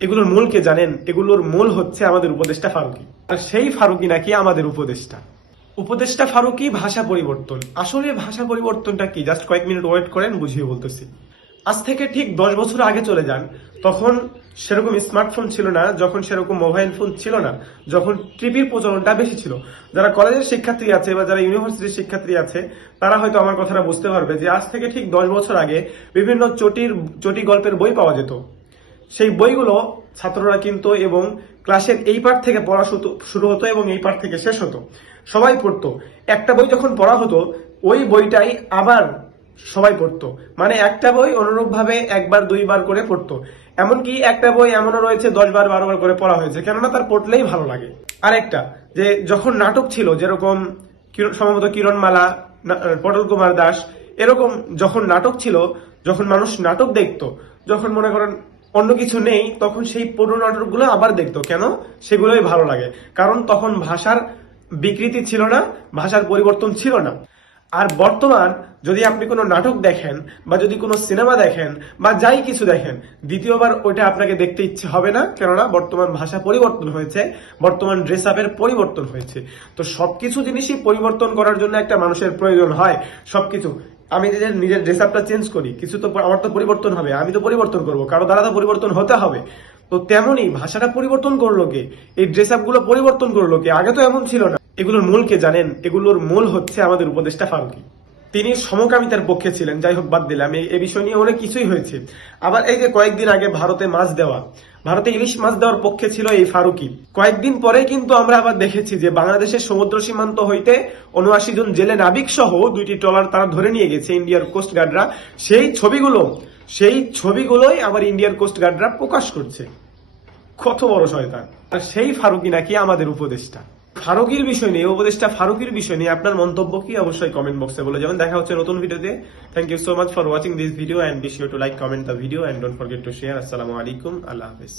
এগুলোর মূল কে জানেন? এগুলোর মূল হচ্ছে আমাদের উপদেষ্টা ফারুকি। আর সেই ফারুকি নাকি আমাদের উপদেষ্টা। উপদেষ্টা ফারুকি ভাষা পরিবর্তন। আসলে ভাষা পরিবর্তনটা কি? জাস্ট কয়েক মিনিট ওয়েট করেন, বুঝিয়ে বলতেছি। আজ থেকে ঠিক দশ বছর আগে চলে যান। তখন সেরকম স্মার্টফোন ছিল না, যখন সেরকম মোবাইল ফোন ছিল না, যখন টিভির প্রচলনটা বেশি ছিল। যারা কলেজের শিক্ষার্থী আছে বা যারা ইউনিভার্সিটির শিক্ষার্থী আছে, তারা হয়তো আমার কথাটা বুঝতে পারবে যে আজ থেকে ঠিক দশ বছর আগে বিভিন্ন চটির, চটি গল্পের বই পাওয়া যেত। সেই বইগুলো ছাত্ররা কিনতো এবং ক্লাসের এই পার্ট থেকে পড়া শুরু- হতো এবং এই পার্ট থেকে শেষ হতো। সবাই পড়তো। একটা বই যখন পড়া হতো, ওই বইটাই আবার সবাই পড়তো। মানে একটা বই অনুরূপভাবে একবার, দুইবার করে পড়তো। এমনকি একটা বই এমনও রয়েছে দশ বার বারো বার করে পড়া হয়েছে। কেননা তার পড়লেই ভালো লাগে। আর একটা যে যখন নাটক ছিল, যেরকম সম্ভবত কিরণমালা পটল কুমার দাস, এরকম যখন নাটক ছিল, যখন মানুষ নাটক দেখতো, যখন মনে করেন অন্য কিছু নেই, তখন সেই পুরো নাটকগুলো আবার দেখতো। কেন? সেগুলোই ভালো লাগে। কারণ তখন ভাষার বিকৃতি ছিল না, ভাষার পরিবর্তন ছিল না। আর বর্তমান যদি আপনি কোনো নাটক দেখেন বা যদি কোনো সিনেমা দেখেন বা যাই কিছু দেখেন, দ্বিতীয়বার ওইটা আপনাকে দেখতে ইচ্ছে হবে না। কেননা বর্তমান ভাষা পরিবর্তন হয়েছে, বর্তমান ড্রেস আপের পরিবর্তন হয়েছে। তো সবকিছু জিনিসই পরিবর্তন করার জন্য একটা মানুষের প্রয়োজন হয়। সবকিছু। আমি নিজের নিজের ড্রেস আপটা চেঞ্জ করি, কিছু তো আমার তো পরিবর্তন হবে, আমি তো পরিবর্তন করব, কারও দ্বারা তো পরিবর্তন হতে হবে। তো তেমনই ভাষাটা পরিবর্তন করল কে? এই ড্রেস আপগুলো পরিবর্তন করল কে? আগে তো এমন ছিল না। এগুলোর মূল কে জানেন? এগুলোর মূল হচ্ছে আমাদের উপদেশটা ফারুকি। তিনি সমকামিতার পক্ষে ছিলেন। যাই হোক, বাদ দিলাম। এই বিষয় নিয়ে অনেক কিছুই হয়েছে। আবার এই যে কয়েকদিন আগে ভারতে মাছ দেওয়া। ভারতে ইলিশ মাছ দেওয়ার পক্ষে ছিল এই ফারুকি। কয়েকদিন পরে কিন্তু আমরা আবার দেখেছি যে বাংলাদেশের সমুদ্র সীমান্ত হইতে উনআশি জন জেলে নাবিক সহ দুইটি ট্রলার তারা ধরে নিয়ে গেছে ইন্ডিয়ার কোস্ট গার্ডরা। সেই ছবিগুলো সেই ছবিগুলোই আবার ইন্ডিয়ার কোস্ট গার্ডরা প্রকাশ করছে। কত বড় শয়তান। আর সেই ফারুকি নাকি আমাদের উপদেষ্টা। ফারুকির বিষয় নিয়ে, উপদেষ্টা ফারুকির বিষয় নিয়ে আপনার মন্তব্য কি? অবশ্যই কমেন্ট বক্সে বলে যাবেন। দেখা হচ্ছে নতুন ভিডিওতে। Thank you so much for watching this video and be sure to like comment the video and don't forget to share আসসালামু আলাইকুম। আল্লাহ হাফিজ।